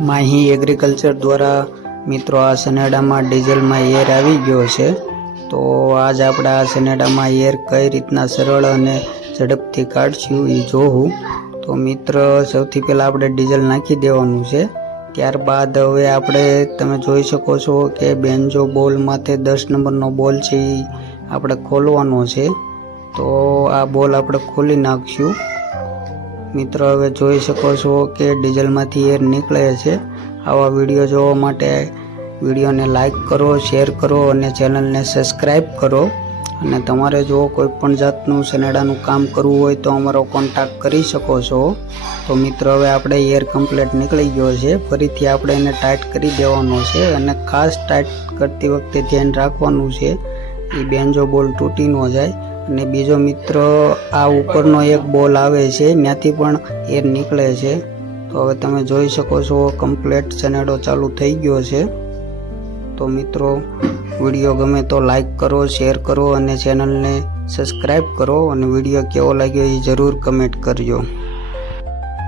Mahi agriculture દ્વારા મિત્રો આ સનેડામાં ડીઝલમાં એર આવી ગયો છે. તો આજ આપણે આ સનેડામાં એર કઈ રીતના સરળ અને ઝડપથી કાઢશું એ જોવું તો મિત્ર, સૌથી પહેલાં આપણે ડીઝલ નાખી દેવાનું છે. ત્યારબાદ હવે આપણે તમે જોઈ શકો છો કે બેન્જો બોલ માથે દસ નંબરનો બોલ છે એ આપણે ખોલવાનો છે. તો આ બોલ આપણે ખોલી નાખશું. મિત્રો, હવે જોઈ શકો છો કે ડીઝલમાંથી એર નીકળે છે. આવા વીડિયો જોવા માટે વિડીયોને લાઇક કરો શેર કરો અને ચેનલને સબસ્ક્રાઈબ કરો. અને તમારે જો કોઈ પણ જાતનું સનેડાનું કામ કરવું હોય તો અમારો કોન્ટેક્ટ કરી શકો છો. તો મિત્રો, હવે આપણે એર કમ્પ્લીટ નીકળી ગયો છે. ફરીથી આપણે એને ટાઈટ કરી દેવાનો છે અને ખાસ ટાઈટ કરતી વખતે ધ્યાન રાખવાનું છે. એ બેન્જો બોલ તૂટી ન જાય. અને બીજો મિત્ર આ ઉપરનો એક બોલ આવે છે, ત્યાંથી પણ એર નીકળે છે. તો હવે તમે જોઈ શકો છો કમ્પ્લેટ સનેડો ચાલુ થઈ ગયો છે. તો મિત્રો, વીડિયો ગમે તો લાઈક કરો શેર કરો અને ચેનલને સબસ્ક્રાઈબ કરો અને વીડિયો કેવો લાગ્યો એ જરૂર કમેન્ટ કરજો.